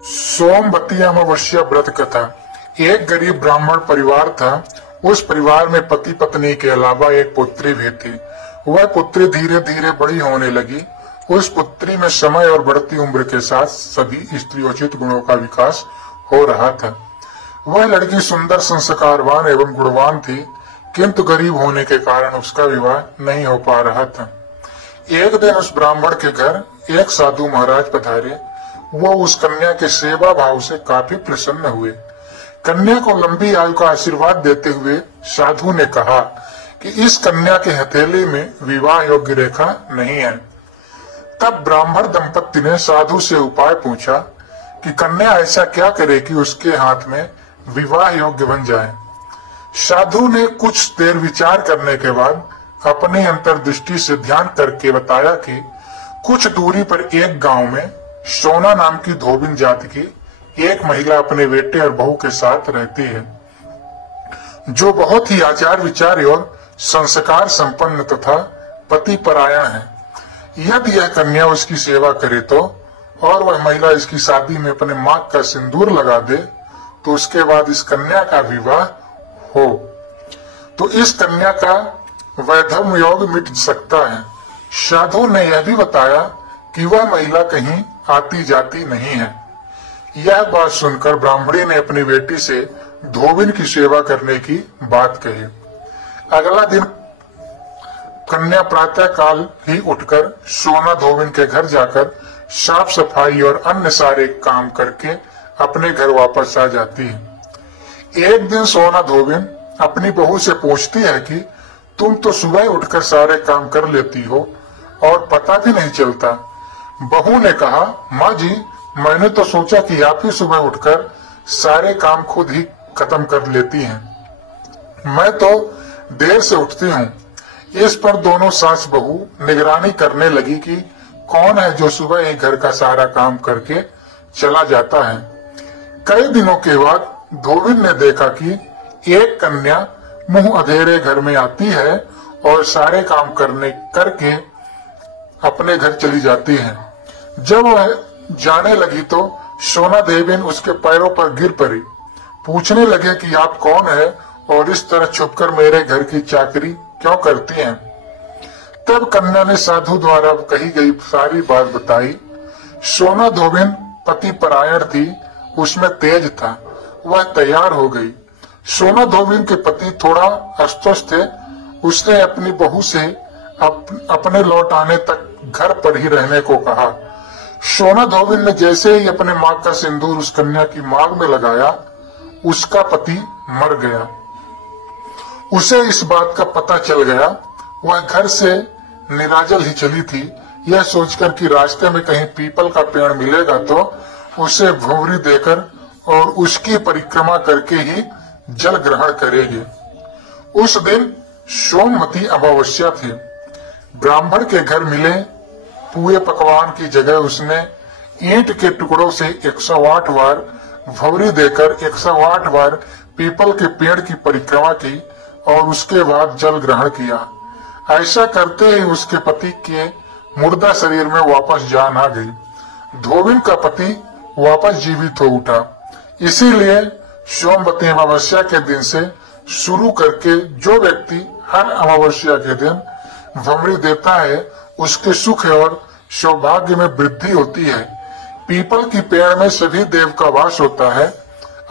सोमवती अमावस्या व्रत कथा। एक गरीब ब्राह्मण परिवार था। उस परिवार में पति पत्नी के अलावा एक पुत्री भी थी। वह पुत्री धीरे धीरे बड़ी होने लगी। उस पुत्री में समय और बढ़ती उम्र के साथ सभी स्त्रियोचित गुणों का विकास हो रहा था। वह लड़की सुंदर, संस्कारवान एवं गुणवान थी, किंतु गरीब होने के कारण उसका विवाह नहीं हो पा रहा था। एक दिन उस ब्राह्मण के घर एक साधु महाराज पधारे। वो उस कन्या के सेवा भाव से काफी प्रसन्न हुए। कन्या को लंबी आयु का आशीर्वाद देते हुए साधु ने कहा कि इस कन्या के हथेली में विवाह योग्य रेखा नहीं है। तब ब्राह्मण दंपत्ति ने साधु से उपाय पूछा कि कन्या ऐसा क्या करे कि उसके हाथ में विवाह योग्य बन जाए। साधु ने कुछ देर विचार करने के बाद अपनी अंतर्दृष्टि से ध्यान करके बताया कि कुछ दूरी पर एक गांव में सोना नाम की धोबिन जाति की एक महिला अपने बेटे और बहू के साथ रहती है, जो बहुत ही आचार विचार और संस्कार संपन्न तथा पति परायण है। यदि यह कन्या उसकी सेवा करे तो और वह महिला इसकी शादी में अपने मांग का सिंदूर लगा दे तो उसके बाद इस कन्या का विवाह हो तो इस कन्या का वैधव्य योग मिट सकता है। साधु ने यह भी बताया कि वह महिला कहीं आती जाती नहीं है। यह बात सुनकर ब्राह्मणी ने अपनी बेटी से धोबिन की सेवा करने की बात कही। अगला दिन कन्या प्रातः काल ही उठकर सोना धोबिन के घर जाकर साफ सफाई और अन्य सारे काम करके अपने घर वापस आ जाती है। एक दिन सोना धोबिन अपनी बहू से पूछती है कि तुम तो सुबह उठकर सारे काम कर लेती हो और पता भी नहीं चलता। बहू ने कहा, माँ जी, मैंने तो सोचा कि आप ही सुबह उठकर सारे काम खुद ही खत्म कर लेती हैं। मैं तो देर से उठती हूँ। इस पर दोनों सास बहू निगरानी करने लगी कि कौन है जो सुबह ही घर का सारा काम करके चला जाता है। कई दिनों के बाद धोबिन ने देखा कि एक कन्या मुंह अधेरे घर में आती है और सारे काम करके अपने घर चली जाती है। जब वह जाने लगी तो सोना देवीन उसके पैरों पर गिर पड़ी। पूछने लगे कि आप कौन है और इस तरह छुपकर मेरे घर की चाकरी क्यों करती हैं। तब कन्या ने साधु द्वारा कही गई सारी बात बताई। सोना धोबिन पति परायण थी, उसमें तेज था। वह तैयार हो गई। सोना धोबिन के पति थोड़ा अस्वस्थ थे। उसने अपनी बहू से अपने लौट आने तक घर पर ही रहने को कहा। सोना धोबिन ने जैसे ही अपने मांग का सिंदूर उस कन्या की मांग में लगाया, उसका पति मर गया। उसे इस बात का पता चल गया। वह घर से निराजल ही चली थी, यह सोचकर कि रास्ते में कहीं पीपल का पेड़ मिलेगा तो उसे भंवरी देकर और उसकी परिक्रमा करके ही जल ग्रहण करेगी। उस दिन सोमवती अमावस्या थी। ब्राह्मण के घर मिले पूरे पकवान की जगह उसने ईंट के टुकड़ों से 108 बार भंवरी देकर 108 बार पीपल के पेड़ की परिक्रमा की और उसके बाद जल ग्रहण किया। ऐसा करते ही उसके पति के मुर्दा शरीर में वापस जान आ गई। धोबिन का पति वापस जीवित हो उठा। इसीलिए सोमवती अमावस्या के दिन से शुरू करके जो व्यक्ति हर अमावस्या के दिन भंवरी देता है, उसके सुख और सौभाग्य में वृद्धि होती है। पीपल की पेड़ में सभी देव का वास होता है।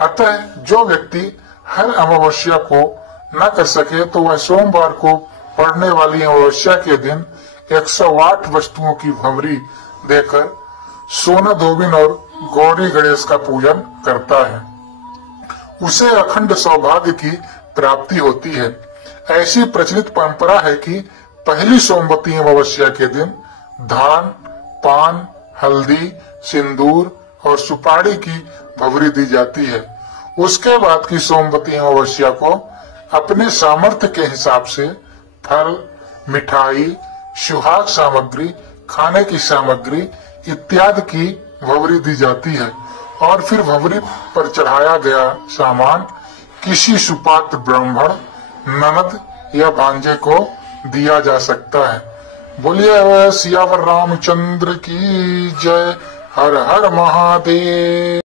अतः जो व्यक्ति हर अमावस्या को न कर सके तो वह सोमवार को पड़ने वाली अमावस्या के दिन 108 वस्तुओं की भंवरी देकर सोना धोबिन और गौरी गणेश का पूजन करता है। उसे अखंड सौभाग्य की प्राप्ति होती है। ऐसी प्रचलित परंपरा है कि पहली सोमवती अमावस्या के दिन धान, पान, हल्दी, सिंदूर और सुपारी की भंवरी दी जाती है। उसके बाद की सोमवती अमावस्या को अपने सामर्थ्य के हिसाब से फल, मिठाई, सुहाग सामग्री, खाने की सामग्री इत्यादि की भंवरी दी जाती है और फिर भंवरी पर चढ़ाया गया सामान किसी सुपात्र ब्राह्मण, ननद या भांजे को दिया जा सकता है। बोलिए सियावर रामचंद्र की जय। हर हर महादेव।